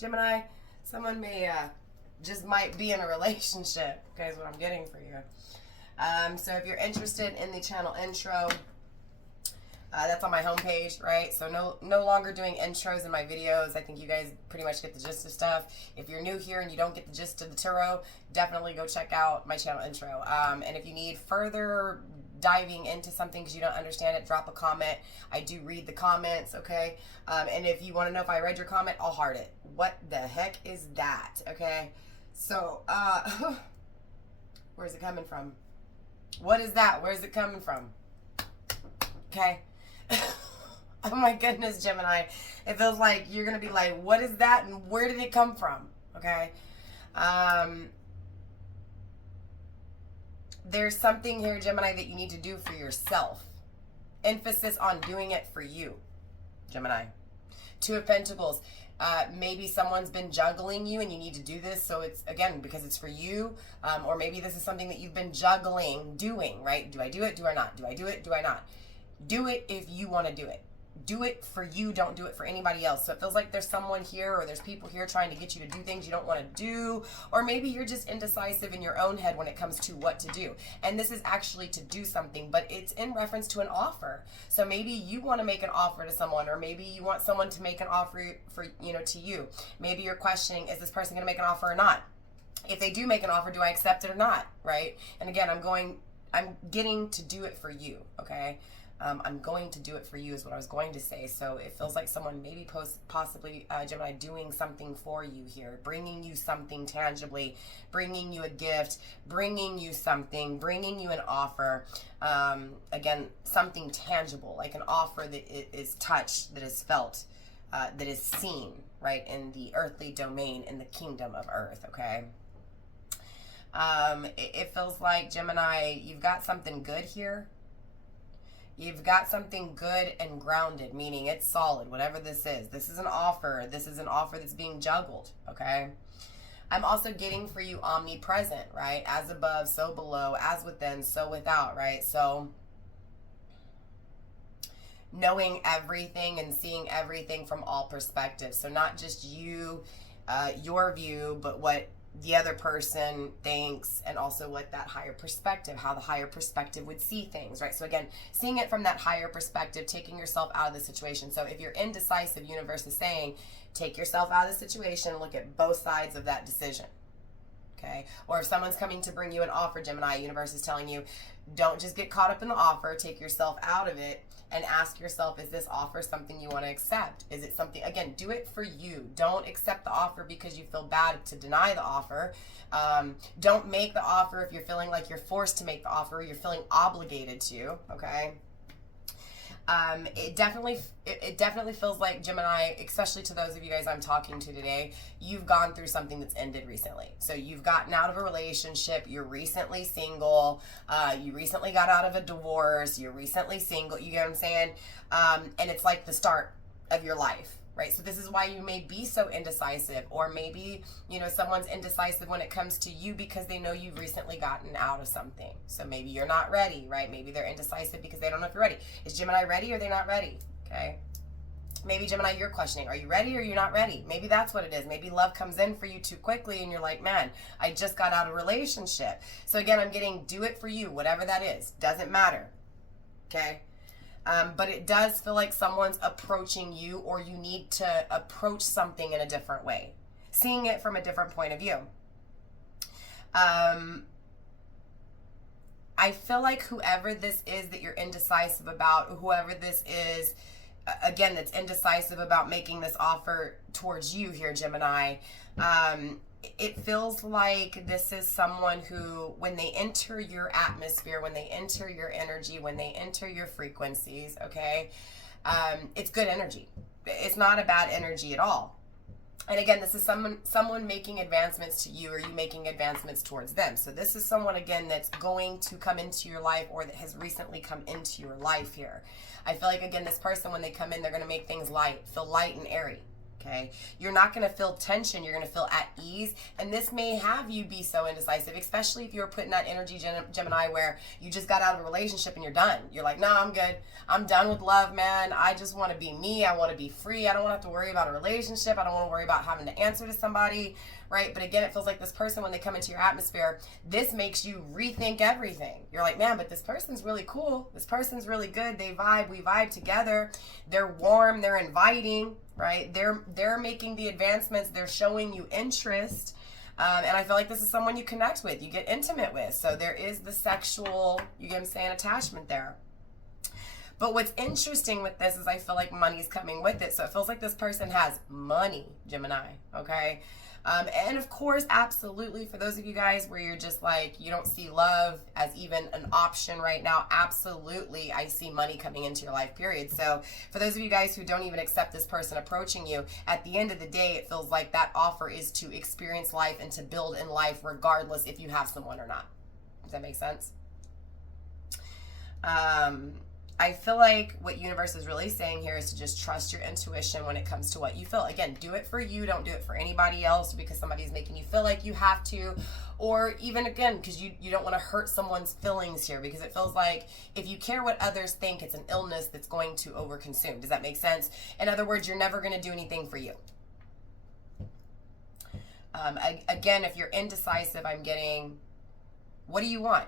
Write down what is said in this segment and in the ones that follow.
Gemini, someone may just might be in a relationship, okay, is what I'm getting for you. So if you're interested in the channel intro, that's on my homepage, right? So no longer doing intros in my videos. I think you guys pretty much get the gist of stuff. If you're new here and you don't get the gist of the tarot, definitely go check out my channel intro. And if you need further diving into something because you don't understand it, drop a comment. I do read the comments, okay? And if you want to know if I read your comment, I'll heart it. What the heck is that, okay? So, where's it coming from? What is that? Where's it coming from? Okay. Oh my goodness, Gemini. It feels like you're going to be like, what is that and where did it come from? Okay. There's something here, Gemini, that you need to do for yourself. Emphasis on doing it for you, Gemini. Two of Pentacles. Maybe someone's been juggling you and you need to do this. So it's, again, because it's for you. Or maybe this is something that you've been juggling, doing, right? Do I do it? Do I not? Do I do it? Do I not? Do it if you want to do it. Do it for you. Don't do it for anybody else. So it feels like there's someone here or there's people here trying to get you to do things you don't want to do. Or maybe you're just indecisive in your own head when it comes to what to do. And this is actually to do something, but it's in reference to an offer. So maybe you want to make an offer to someone, or maybe you want someone to make an offer for, to you. Maybe you're questioning, is this person going to make an offer or not? If they do make an offer, do I accept it or not? Right? And again, I'm getting to do it for you. Okay. I'm going to do it for you is what I was going to say. So it feels like someone maybe possibly, Gemini, doing something for you here, bringing you something tangibly, bringing you a gift, bringing you something, bringing you an offer. Again, something tangible, like an offer that is touched, that is felt, that is seen, right, in the earthly domain, in the kingdom of earth, okay? It feels like, Gemini, you've got something good here. You've got something good and grounded, meaning it's solid, whatever this is. This is an offer. This is an offer that's being juggled, okay? I'm also getting for you omnipresent, right? As above, so below, as within, so without, right? So knowing everything and seeing everything from all perspectives. So not just you, your view, but what the other person thinks, and also what that higher perspective, how the higher perspective would see things, right? So again, seeing it from that higher perspective, taking yourself out of the situation. So if you're indecisive, universe is saying, take yourself out of the situation, look at both sides of that decision, okay? Or if someone's coming to bring you an offer, Gemini, universe is telling you, don't just get caught up in the offer, take yourself out of it and ask yourself, is this offer something you want to accept? Is it something, again, do it for you. Don't accept the offer because you feel bad to deny the offer. Don't make the offer if you're feeling like you're forced to make the offer, you're feeling obligated to, okay? It definitely feels like, Gemini, especially to those of you guys I'm talking to today, you've gone through something that's ended recently. So you've gotten out of a relationship, you're recently single, you recently got out of a divorce, you're recently single, you get what I'm saying? And it's like the start of your life, right? So this is why you may be so indecisive, or maybe, someone's indecisive when it comes to you because they know you've recently gotten out of something. So maybe you're not ready, right? Maybe they're indecisive because they don't know if you're ready. Is Gemini ready or they're not ready? Okay. Maybe, Gemini, you're questioning, are you ready or you're not ready? Maybe that's what it is. Maybe love comes in for you too quickly and you're like, man, I just got out of a relationship. So again, I'm getting, do it for you, whatever that is. Doesn't matter. Okay. But it does feel like someone's approaching you, or you need to approach something in a different way. Seeing it from a different point of view. I feel like whoever this is that you're indecisive about, whoever this is, again, that's indecisive about making this offer towards you here, Gemini, it feels like this is someone who, when they enter your atmosphere, when they enter your energy, when they enter your frequencies, okay, it's good energy. It's not a bad energy at all. And again, this is someone making advancements to you, or you making advancements towards them. So this is someone, again, that's going to come into your life, or that has recently come into your life here. I feel like, again, this person, when they come in, they're going to make things light, feel light and airy. Okay, you're not going to feel tension. You're going to feel at ease. And this may have you be so indecisive, especially if you're putting that energy, Gemini, where you just got out of a relationship and you're done. You're like, no, I'm good. I'm done with love, man. I just want to be me. I want to be free. I don't want to have to worry about a relationship. I don't want to worry about having to answer to somebody, right? But again, it feels like this person, when they come into your atmosphere, this makes you rethink everything. You're like, man, but this person's really cool. This person's really good. They vibe. We vibe together. They're warm. They're inviting. Right? They're making the advancements. They're showing you interest. And I feel like this is someone you connect with, you get intimate with. So there is the sexual, you get what I'm saying, attachment there. But what's interesting with this is I feel like money's coming with it. So it feels like this person has money, Gemini, okay? And of course, absolutely, for those of you guys where you're just like, you don't see love as even an option right now, absolutely, I see money coming into your life, period. So for those of you guys who don't even accept this person approaching you, at the end of the day, it feels like that offer is to experience life and to build in life regardless if you have someone or not. Does that make sense? I feel like what universe is really saying here is to just trust your intuition when it comes to what you feel. Again, do it for you. Don't do it for anybody else because somebody's making you feel like you have to. Or even, again, because you don't want to hurt someone's feelings here, because it feels like if you care what others think, it's an illness that's going to overconsume. Does that make sense? In other words, you're never going to do anything for you. Again, if you're indecisive, I'm getting, what do you want?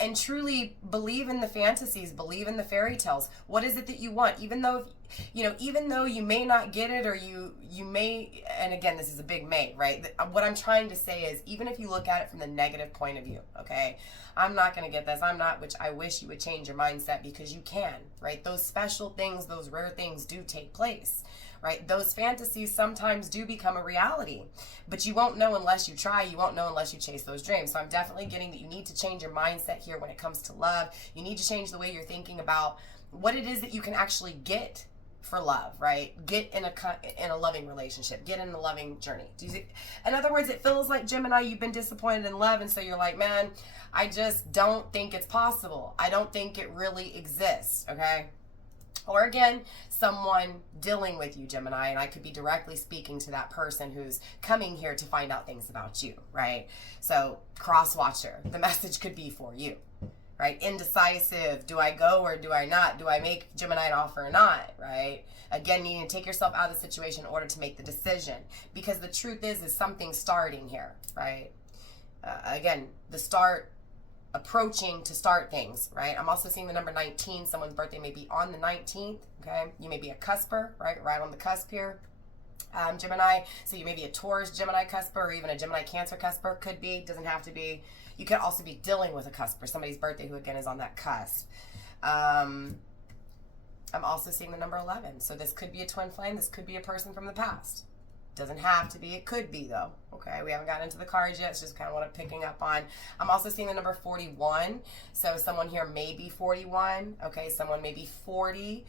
And truly believe in the fantasies, believe in the fairy tales. What is it that you want? Even though you may not get it, or you may, and again, this is a big may, right? What I'm trying to say is, even if you look at it from the negative point of view, okay, I'm not going to get this, which I wish you would change your mindset, because you can, right? Those special things, those rare things do take place. Right? Those fantasies sometimes do become a reality, but you won't know unless you try. You won't know unless you chase those dreams. So I'm definitely getting that you need to change your mindset here when it comes to love. You need to change the way you're thinking about what it is that you can actually get for love, right? Get in a loving relationship, get in a loving journey. In other words, it feels like, Gemini, you've been disappointed in love, and so you're like, man, I just don't think it's possible. I don't think it really exists, okay? Or again, someone dealing with you, Gemini, and I could be directly speaking to that person who's coming here to find out things about you, right? So cross-watcher, the message could be for you, right? Indecisive, do I go or do I not? Do I make Gemini an offer or not, right? Again, you need to take yourself out of the situation in order to make the decision, because the truth is something starting here, right? Again, the start, approaching to start things, right? I'm also seeing the number 19. Someone's birthday may be on the 19th, okay? You may be a cusper, right on the cusp here, Gemini. So you may be a Taurus Gemini cusper, or even a Gemini Cancer cusper. Could be, doesn't have to be. You could also be dealing with a cusper, somebody's birthday who, again, is on that cusp. I'm also seeing the number 11. So this could be a twin flame. This could be a person from the past. Doesn't have to be. It could be, though. Okay, we haven't gotten into the cards yet. It's just kind of what I'm picking up on. I'm also seeing the number 41. So someone here may be 41. Okay, someone may be 40.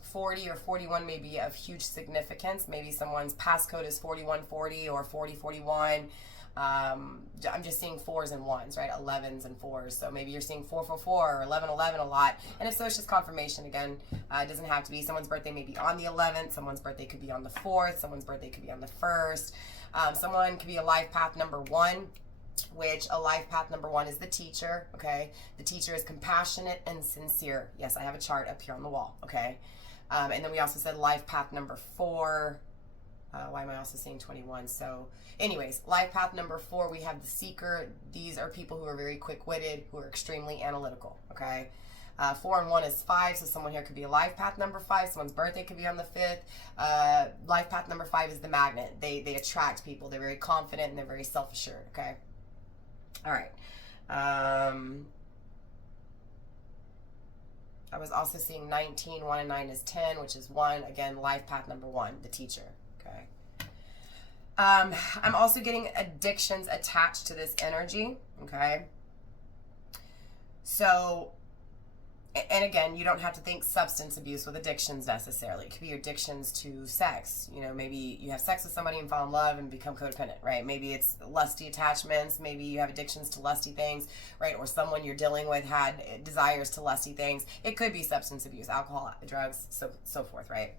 40 or 41 may be of huge significance. Maybe someone's passcode is 4140 or 4041. I'm just seeing 4s and 1s, right? 11s and 4s. So maybe you're seeing 444 or 1111 a lot. And if so, it's just confirmation again. It doesn't have to be. Someone's birthday may be on the 11th. Someone's birthday could be on the 4th. Someone's birthday could be on the 1st. Someone could be a life path number 1, which a life path number 1 is the teacher, okay? The teacher is compassionate and sincere. Yes, I have a chart up here on the wall, okay? And then we also said life path number 4. Why am I also seeing 21? So anyways, life path number 4, we have the seeker. These are people who are very quick-witted, who are extremely analytical, okay? 4 and 1 is 5, so someone here could be a life path number 5. Someone's birthday could be on the 5th. Life path number 5 is the magnet. They attract people. They're very confident and they're very self-assured, okay? All right. I was also seeing 19, 1 and 9 is 10, which is 1. Again, life path number 1, the teacher. Okay. I'm also getting addictions attached to this energy. Okay. So And again, you don't have to think substance abuse with addictions necessarily. It could be addictions to sex. You know, maybe you have sex with somebody and fall in love and become codependent, right? Maybe it's lusty attachments. Maybe you have addictions to lusty things, right? Or someone you're dealing with had desires to lusty things. It could be substance abuse, alcohol, drugs, so forth, right?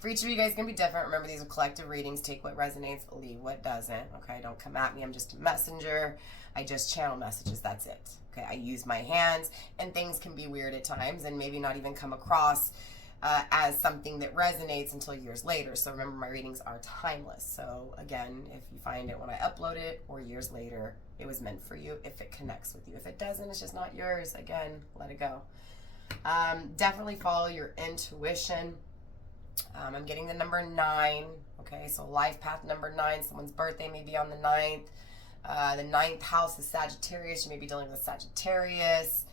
For each of you guys, it's going to be different. Remember, these are collective readings. Take what resonates, leave what doesn't. Okay, don't come at me. I'm just a messenger. I just channel messages. That's it. Okay, I use my hands, and things can be weird at times and maybe not even come across as something that resonates until years later. So remember, my readings are timeless. So again, if you find it when I upload it or years later, it was meant for you if it connects with you. If it doesn't, it's just not yours. Again, let it go. Definitely follow your intuition. I'm getting the number 9. Okay, so life path number 9. Someone's birthday may be on the 9th. The 9th house is Sagittarius. You may be dealing with Sagittarius.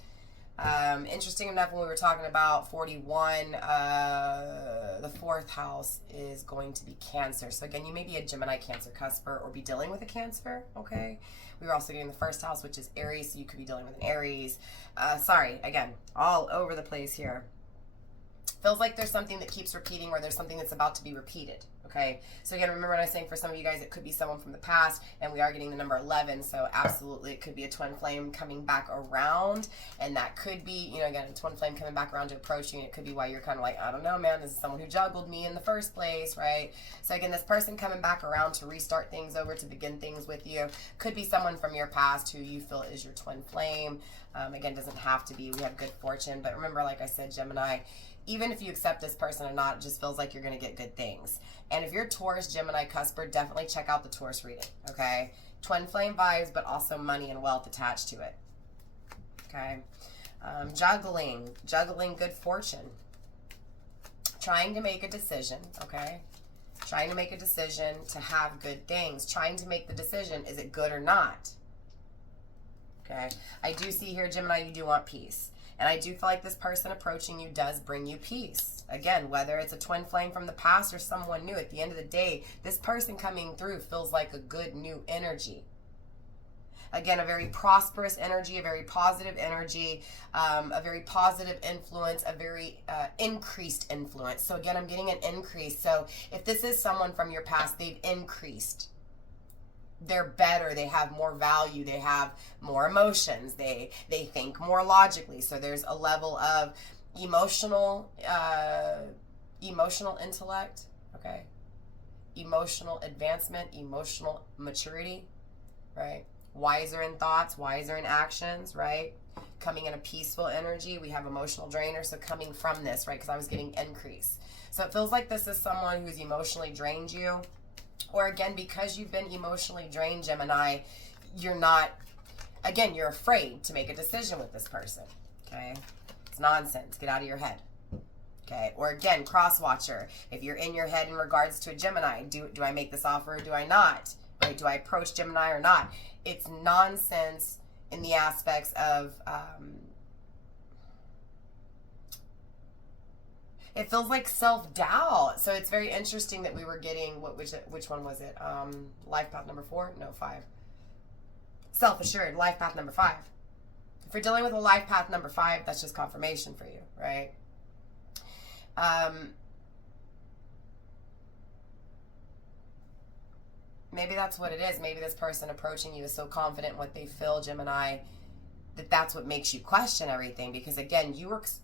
Interesting enough, when we were talking about 41, the 4th house is going to be Cancer. So again, you may be a Gemini, Cancer cusper or be dealing with a Cancer, okay? We were also getting the 1st house, which is Aries, so you could be dealing with an Aries. Sorry, again, all over the place here. Feels like there's something that keeps repeating, or there's something that's about to be repeated, okay? So again, remember what I was saying, for some of you guys, it could be someone from the past, and we are getting the number 11, so absolutely it could be a twin flame coming back around, and that could be, you know, again, a twin flame coming back around to approach you, and it could be why you're kind of like, I don't know, man, this is someone who juggled me in the first place, right? So again, this person coming back around to restart things over, to begin things with you, could be someone from your past who you feel is your twin flame. Again, doesn't have to be. We have good fortune, but remember, like I said, Gemini, even if you accept this person or not, it just feels like you're going to get good things. And if you're Taurus, Gemini, cusper, definitely check out the Taurus reading, okay? Twin flame vibes, but also money and wealth attached to it, okay? Juggling good fortune. Trying to make a decision, okay? Trying to make a decision to have good things. Trying to make the decision, is it good or not? Okay? I do see here, Gemini, you do want peace. And I do feel like this person approaching you does bring you peace. Again, whether it's a twin flame from the past or someone new, at the end of the day, this person coming through feels like a good new energy. Again, a very prosperous energy, a very positive energy, a very positive influence, a very increased influence. So again, I'm getting an increase. So if this is someone from your past, they've increased. They're better, they have more value, they have more emotions, they think more logically. So there's a level of emotional intellect, okay? Emotional advancement, emotional maturity, right? Wiser in thoughts, wiser in actions, right? Coming in a peaceful energy. We have emotional drainer, so coming from this, right? Because I was getting increase. So it feels like this is someone who's emotionally drained you. Or again, because you've been emotionally drained, Gemini, you're not, again, you're afraid to make a decision with this person, okay? It's nonsense. Get out of your head, okay? Or again, cross watcher. If you're in your head in regards to a Gemini, do I make this offer or do I not? Right? Do I approach Gemini or not? It's nonsense in the aspects of, it feels like self-doubt. So it's very interesting that we were getting, which one was it? Life path number 4? No, 5. Self-assured, life path number 5. If you're dealing with a life path number 5, that's just confirmation for you, right? Maybe that's what it is. Maybe this person approaching you is so confident in what they feel, Gemini, that's what makes you question everything. Because again,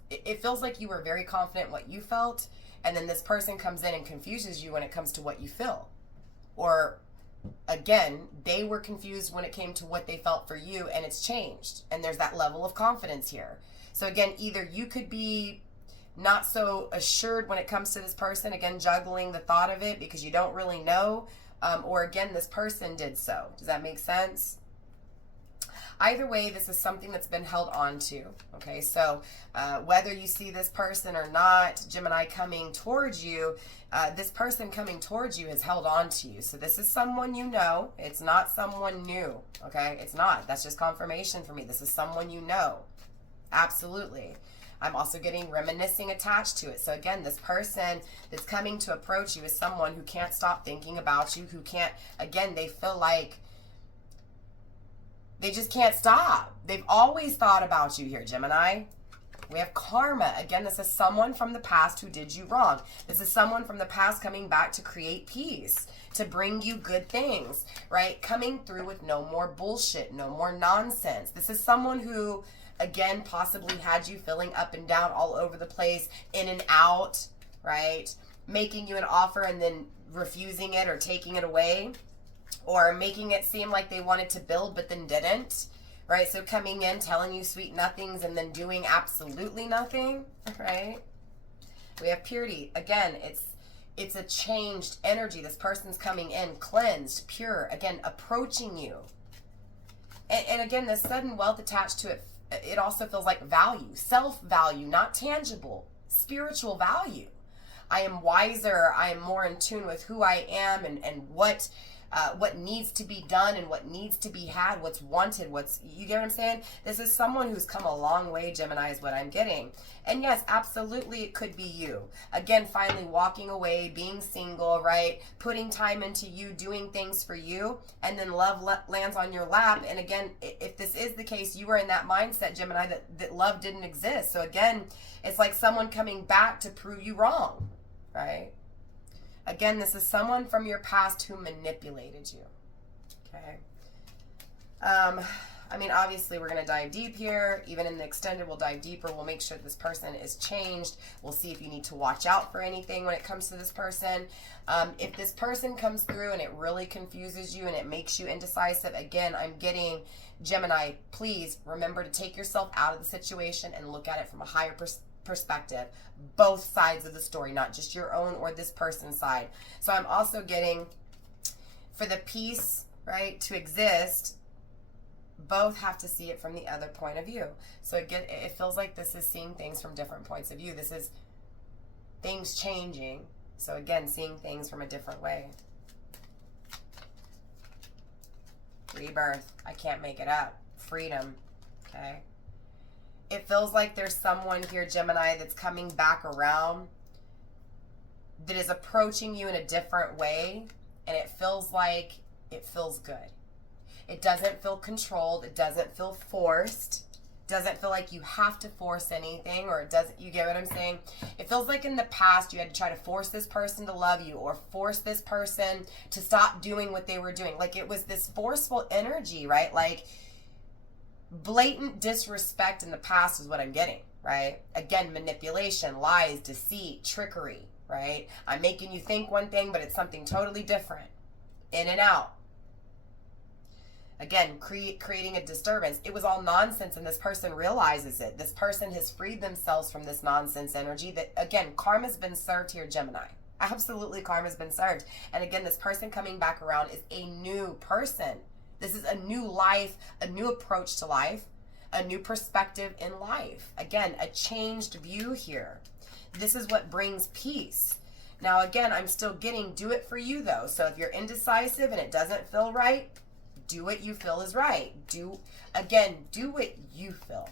it feels like you were very confident in what you felt, and then this person comes in and confuses you when it comes to what you feel. Or again, they were confused when it came to what they felt for you, and it's changed. And there's that level of confidence here. So again, either you could be not so assured when it comes to this person, again, juggling the thought of it because you don't really know, or again, this person did so. Does that make sense? Either way, this is something that's been held on to, okay? So whether you see this person or not, Gemini coming towards you, this person coming towards you has held on to you. So this is someone you know. It's not someone new, okay? It's not. That's just confirmation for me. This is someone you know. Absolutely. I'm also getting reminiscing attached to it. So again, this person that's coming to approach you is someone who can't stop thinking about you, who can't, again, they feel like they just can't stop. They've always thought about you here, Gemini. We have karma. Again, this is someone from the past who did you wrong. This is someone from the past coming back to create peace, to bring you good things, right? Coming through with no more bullshit, no more nonsense. This is someone who, again, possibly had you feeling up and down all over the place, in and out, right? Making you an offer and then refusing it or taking it away, or making it seem like they wanted to build but then didn't, right? So coming in, telling you sweet nothings and then doing absolutely nothing, right? We have purity. Again, it's a changed energy. This person's coming in cleansed, pure, again, approaching you. And again, this sudden wealth attached to it, it also feels like value, self-value, not tangible, spiritual value. I am wiser. I am more in tune with who I am and what needs to be done and what needs to be had, what's wanted, you get what I'm saying? This is someone who's come a long way, Gemini, is what I'm getting. And yes, absolutely, it could be you. Again, finally walking away, being single, right? Putting time into you, doing things for you, and then love lands on your lap. And again, if this is the case, you were in that mindset, Gemini, that love didn't exist. So again, it's like someone coming back to prove you wrong, right? Again, this is someone from your past who manipulated you, okay? I mean, obviously, we're going to dive deep here. Even in the extended, we'll dive deeper. We'll make sure this person is changed. We'll see if you need to watch out for anything when it comes to this person. If this person comes through and it really confuses you and it makes you indecisive, again, I'm getting, Gemini, please remember to take yourself out of the situation and look at it from a higher perspective, both sides of the story, not just your own or this person's side. So I'm also getting, for the peace, right, to exist, both have to see it from the other point of view. So it feels like this is seeing things from different points of view. This is things changing. So again, seeing things from a different way. Rebirth. I can't make it up. Freedom. Okay. It feels like there's someone here, Gemini, that's coming back around, that is approaching you in a different way, and it feels like it feels good. It doesn't feel controlled. It doesn't feel forced. It doesn't feel like you have to force anything, or it doesn't, you get what I'm saying? It feels like in the past you had to try to force this person to love you or force this person to stop doing what they were doing. Like it was this forceful energy, right? Like blatant disrespect in the past is what I'm getting, right? Again, manipulation, lies, deceit, trickery, right? I'm making you think one thing, but it's something totally different. In and out. Again, creating a disturbance. It was all nonsense, and this person realizes it. This person has freed themselves from this nonsense energy that, again, karma's been served here, Gemini. Absolutely, karma's been served. And again, this person coming back around is a new person. This is a new life, a new approach to life, a new perspective in life. Again, a changed view here. This is what brings peace. Now, again, I'm still getting do it for you, though. So if you're indecisive and it doesn't feel right, do what you feel is right. Do what you feel.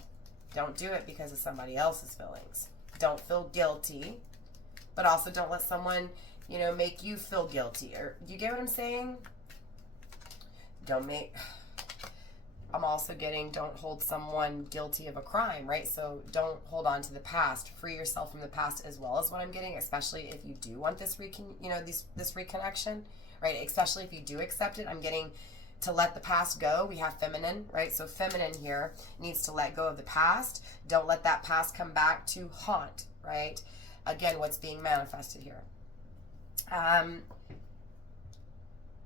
Don't do it because of somebody else's feelings. Don't feel guilty, but also don't let someone, make you feel guilty. Or you get what I'm saying? I'm also getting don't hold someone guilty of a crime, right? So don't hold on to the past. Free yourself from the past as well as what I'm getting, especially if you do want this this reconnection, right? Especially if you do accept it. I'm getting to let the past go. We have feminine, right? So feminine here needs to let go of the past. Don't let that past come back to haunt, right? Again, what's being manifested here.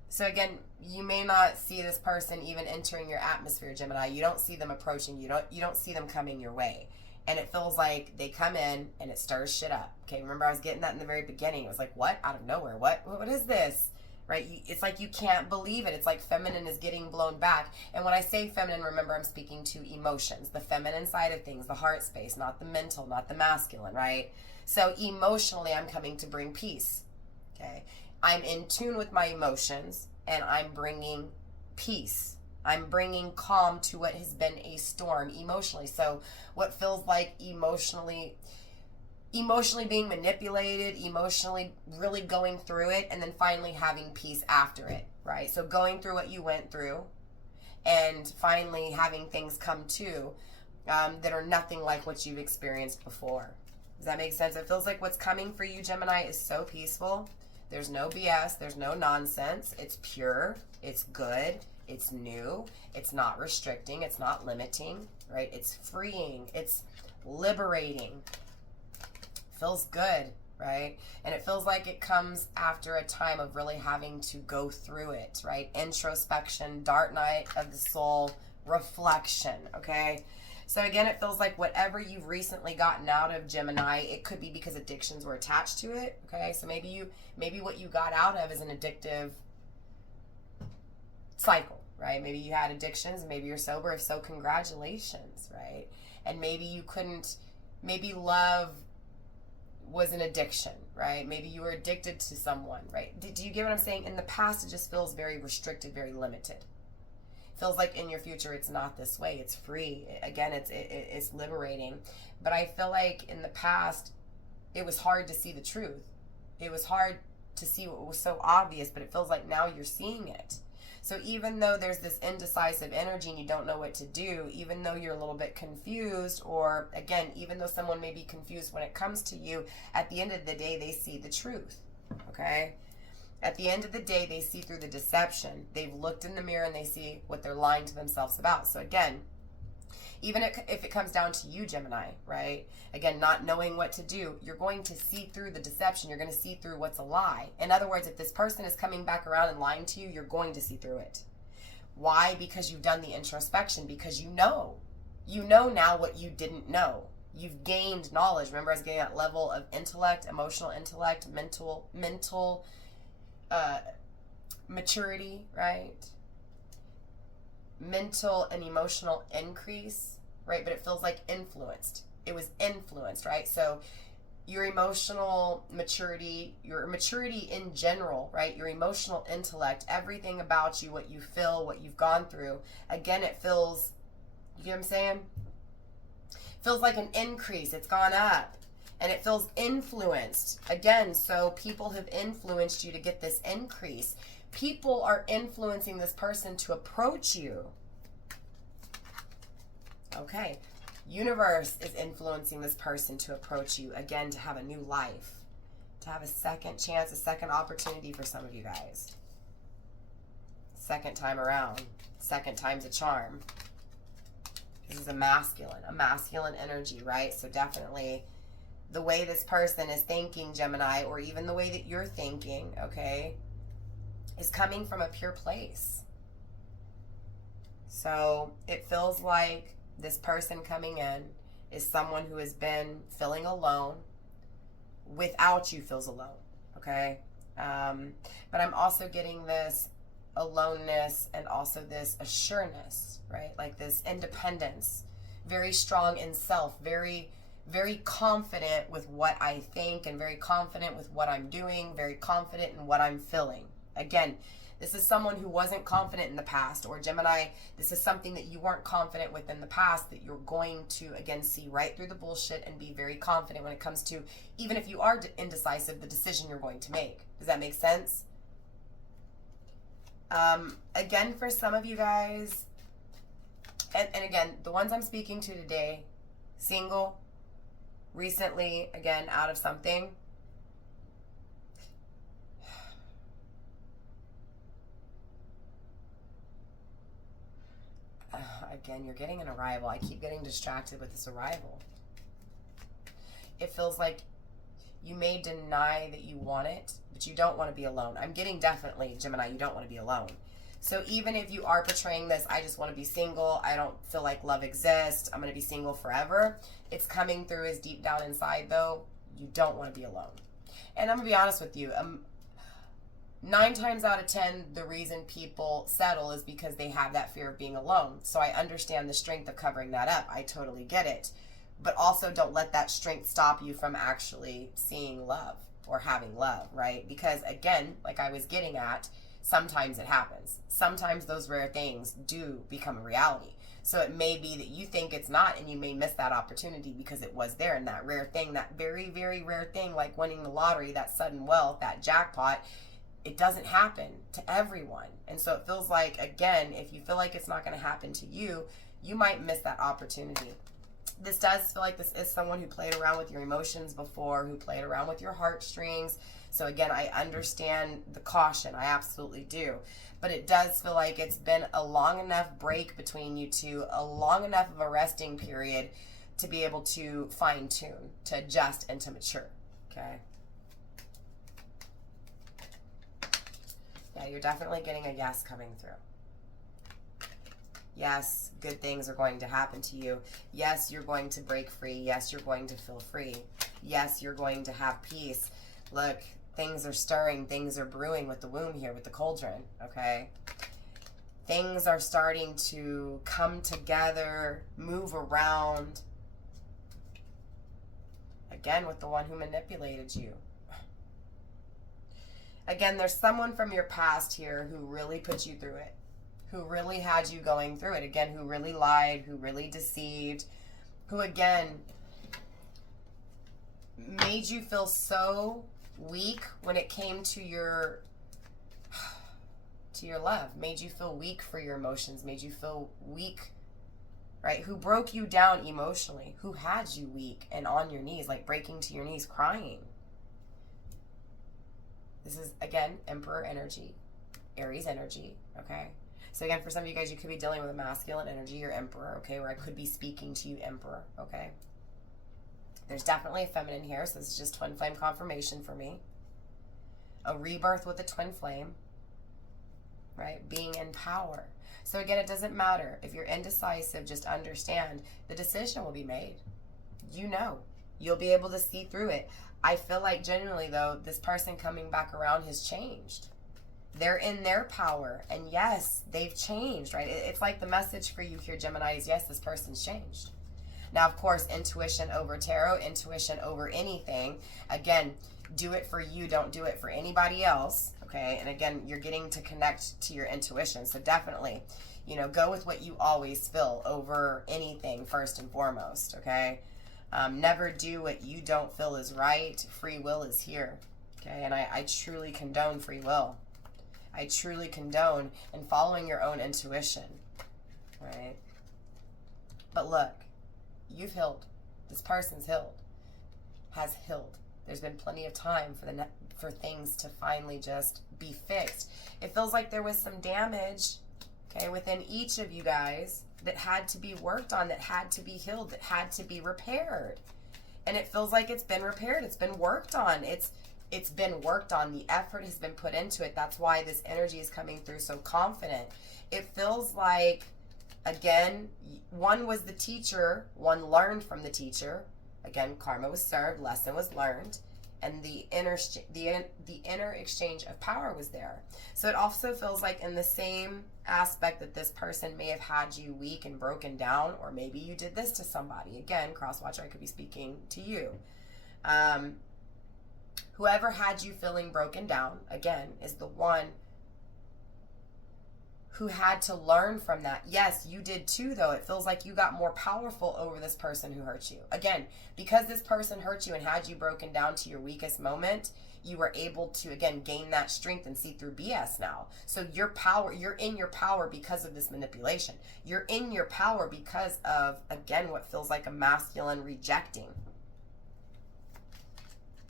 So again, you may not see this person even entering your atmosphere, Gemini. You don't see them approaching you. You don't see them coming your way. And it feels like they come in and it stirs shit up. Okay, remember I was getting that in the very beginning. It was like, what? Out of nowhere. What is this? Right? It's like you can't believe it. It's like feminine is getting blown back. And when I say feminine, remember I'm speaking to emotions, the feminine side of things, the heart space, not the mental, not the masculine, right? So emotionally, I'm coming to bring peace, okay? I'm in tune with my emotions, and I'm bringing peace. I'm bringing calm to what has been a storm emotionally. So what feels like emotionally being manipulated, emotionally really going through it, and then finally having peace after it, right? So going through what you went through and finally having things come to, that are nothing like what you've experienced before. Does that make sense? It feels like what's coming for you, Gemini, is so peaceful. There's no BS. There's no nonsense. It's pure. It's good. It's new. It's not restricting. It's not limiting, right? It's freeing. It's liberating. Feels good, right? And it feels like it comes after a time of really having to go through it, right? Introspection, dark night of the soul, reflection, okay? So again, it feels like whatever you've recently gotten out of, Gemini, it could be because addictions were attached to it, okay? So maybe what you got out of is an addictive cycle, right? Maybe you had addictions and maybe you're sober. If so, congratulations, right? And maybe maybe love was an addiction, right? Maybe you were addicted to someone, right? Do you get what I'm saying? In the past, it just feels very restricted, very limited. Feels like in your future it's not this way. It's free. Again, it's liberating. But I feel like in the past it was hard to see the truth. It was hard to see what was so obvious, but it feels like now you're seeing it. So even though there's this indecisive energy and you don't know what to do, even though you're a little bit confused, or again, even though someone may be confused when it comes to you, at the end of the day they see the truth. Okay? At the end of the day, they see through the deception. They've looked in the mirror and they see what they're lying to themselves about. So again, even if it comes down to you, Gemini, right? Again, not knowing what to do, you're going to see through the deception. You're going to see through what's a lie. In other words, if this person is coming back around and lying to you, you're going to see through it. Why? Because you've done the introspection. Because you know. You know now what you didn't know. You've gained knowledge. Remember, I was getting that level of intellect, emotional intellect, mental maturity, right? Mental and emotional increase, right? But it feels like influenced. It was influenced, right? So your emotional maturity, your maturity in general, right? Your emotional intellect, everything about you, what you feel, what you've gone through. Again, it feels, you know what I'm saying? Feels like an increase. It's gone up. And it feels influenced. Again, so people have influenced you to get this increase. People are influencing this person to approach you. Okay. Universe is influencing this person to approach you, again, to have a new life. To have a second chance, a second opportunity for some of you guys. Second time around. Second time's a charm. This is a masculine energy, right? So definitely the way this person is thinking, Gemini, or even the way that you're thinking, okay, is coming from a pure place. So it feels like this person coming in is someone who has been feeling alone. Without you feels alone, okay? But I'm also getting this aloneness and also this assureness, right? Like this independence, very strong in self, very confident with what I think and very confident with what I'm doing, very confident in what I'm feeling. Again, this is someone who wasn't confident in the past, or Gemini, this is something that you weren't confident with in the past that you're going to, again, see right through the bullshit and be very confident when it comes to, even if you are indecisive, the decision you're going to make. Does that make sense? Again, for some of you guys, and again, the ones I'm speaking to today, single, recently, again, out of something. Again, you're getting an arrival. I keep getting distracted with this arrival. It feels like you may deny that you want it, but you don't want to be alone. I'm getting definitely, Gemini, you don't want to be alone. So even if you are portraying this, I just want to be single, I don't feel like love exists, I'm going to be single forever, it's coming through as deep down inside, though, you don't want to be alone. And I'm going to be honest with you, 9 times out of 10, the reason people settle is because they have that fear of being alone. So I understand the strength of covering that up. I totally get it. But also don't let that strength stop you from actually seeing love or having love, right? Because again, like I was getting at, sometimes it happens. Sometimes those rare things do become a reality. So it may be that you think it's not, and you may miss that opportunity because it was there. And that rare thing, that very, very rare thing, like winning the lottery, that sudden wealth, that jackpot, it doesn't happen to everyone. And so it feels like, again, if you feel like it's not going to happen to you, you might miss that opportunity. This does feel like this is someone who played around with your emotions before, who played around with your heartstrings. So again, I understand the caution. I absolutely do. But it does feel like it's been a long enough break between you two, a long enough of a resting period to be able to fine tune, to adjust, and to mature. Okay? Yeah, you're definitely getting a yes coming through. Yes, good things are going to happen to you. Yes, you're going to break free. Yes, you're going to feel free. Yes, you're going to have peace. Look, things are stirring. Things are brewing with the womb here, with the cauldron, okay? Things are starting to come together, move around. Again, with the one who manipulated you. Again, there's someone from your past here who really put you through it, who really had you going through it. Again, who really lied, who really deceived, who, again, made you feel so weak when it came to your love, made you feel weak for your emotions, made you feel weak, right? Who broke you down emotionally, who had you weak and on your knees, like breaking to your knees, crying. This is, again, Emperor energy, Aries energy, okay? So again, for some of you guys, you could be dealing with a masculine energy, your Emperor, okay? Where I could be speaking to you, Emperor, okay? There's definitely a feminine here, so this is just twin flame confirmation for me. A rebirth with a twin flame, right? Being in power. So again, it doesn't matter. If you're indecisive, just understand the decision will be made. You know. You'll be able to see through it. I feel like genuinely, though, this person coming back around has changed. They're in their power. And yes, they've changed, right? It's like the message for you here, Gemini, is yes, this person's changed. Now, of course, intuition over tarot, intuition over anything. Again, do it for you. Don't do it for anybody else, okay? And again, you're getting to connect to your intuition. So definitely, you know, go with what you always feel over anything first and foremost, okay? Never do what you don't feel is right. Free will is here, okay? And I truly condone free will. I truly condone in following your own intuition, right? But look, you've healed. This person's healed, has healed. There's been plenty of time for things to finally just be fixed. It feels like there was some damage, okay, within each of you guys that had to be worked on, that had to be healed, that had to be repaired. And it feels like it's been repaired. It's been worked on. It's been worked on. The effort has been put into it. That's why this energy is coming through so confident. It feels like, again, one was the teacher, one learned from the teacher. Again, karma was served, lesson was learned, and the inner exchange of power was there. So it also feels like in the same aspect that this person may have had you weak and broken down, or maybe you did this to somebody. Again, cross-watcher, I could be speaking to you. Whoever had you feeling broken down, again, is the one who had to learn from that. Yes, you did too, though. It feels like you got more powerful over this person who hurt you. Again, because this person hurt you and had you broken down to your weakest moment, you were able to, again, gain that strength and see through BS now. So your power, you're in your power because of this manipulation. You're in your power because of, again, what feels like a masculine rejecting.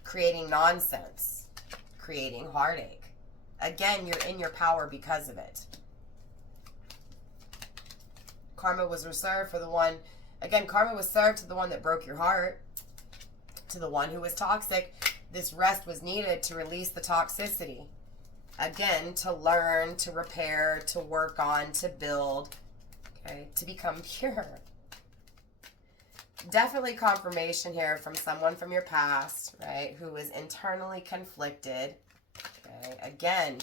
Creating nonsense. Creating heartache. Again, you're in your power because of it. Karma was reserved for the one, again, karma was served to the one that broke your heart, to the one who was toxic. This rest was needed to release the toxicity. Again, to learn, to repair, to work on, to build, okay, to become pure. Definitely confirmation here from someone from your past, right, who was internally conflicted, okay, again,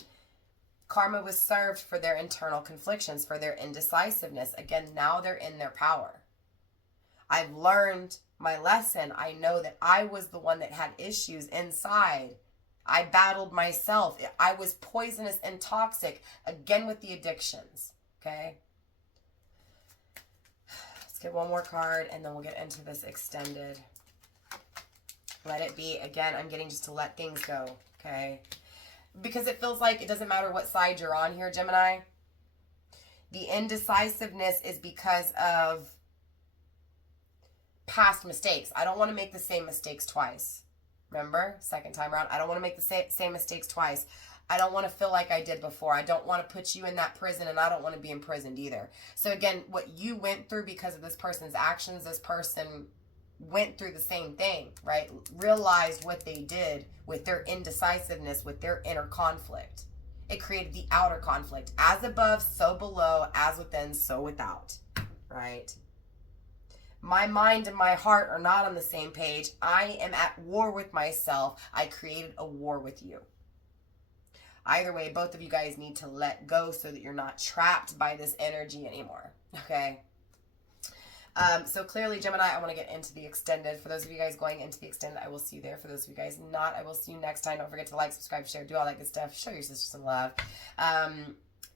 karma was served for their internal conflictions, for their indecisiveness. Again, now they're in their power. I've learned my lesson. I know that I was the one that had issues inside. I battled myself. I was poisonous and toxic, again with the addictions, okay? Let's get one more card, and then we'll get into this extended. Let it be. Again, I'm getting just to let things go, okay? Because it feels like it doesn't matter what side you're on here, Gemini. The indecisiveness is because of past mistakes. I don't want to make the same mistakes twice. Remember, second time around, I don't want to make the same mistakes twice. I don't want to feel like I did before. I don't want to put you in that prison, and I don't want to be imprisoned either. So again, what you went through because of this person's actions, this person went through the same thing, right? Realized what they did with their indecisiveness, with their inner conflict. It created the outer conflict. As above, so below, as within, so without, right? My mind and my heart are not on the same page. I am at war with myself. I created a war with you. Either way, both of you guys need to let go so that you're not trapped by this energy anymore, okay? So clearly, Gemini, I want to get into the extended. For those of you guys going into the extended, I will see you there. For those of you guys not, I will see you next time. Don't forget to like, subscribe, share, do all that good stuff. Show your sister some love.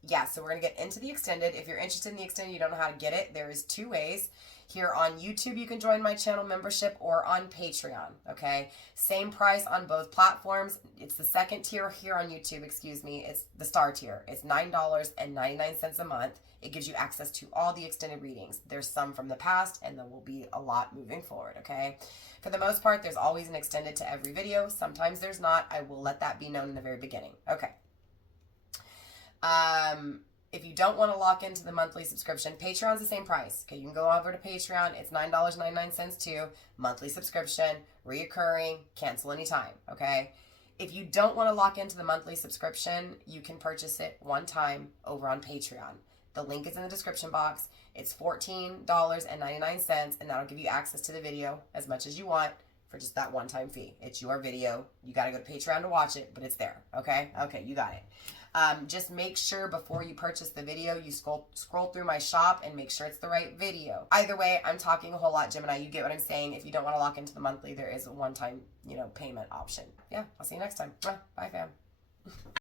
Yeah, so we're going to get into the extended. If you're interested in the extended, you don't know how to get it, there is 2 ways. Here on YouTube, you can join my channel membership, or on Patreon, okay? Same price on both platforms. It's the second tier here on YouTube, excuse me. It's the star tier. It's $9.99 a month. It gives you access to all the extended readings. There's some from the past, and there will be a lot moving forward, okay? For the most part, there's always an extended to every video. Sometimes there's not. I will let that be known in the very beginning. Okay. If you don't want to lock into the monthly subscription, Patreon's the same price. Okay, you can go over to Patreon. It's $9.99 too. Monthly subscription, reoccurring, cancel anytime. Okay. If you don't want to lock into the monthly subscription, you can purchase it one time over on Patreon. The link is in the description box. It's $14.99, and that'll give you access to the video as much as you want for just that one-time fee. It's your video. You got to go to Patreon to watch it, but it's there. Okay? Okay, you got it. Just make sure before you purchase the video, you scroll through my shop and make sure it's the right video. Either way, I'm talking a whole lot, Gemini. You get what I'm saying. If you don't want to lock into the monthly, there is a one-time, payment option. Yeah, I'll see you next time. Bye, fam.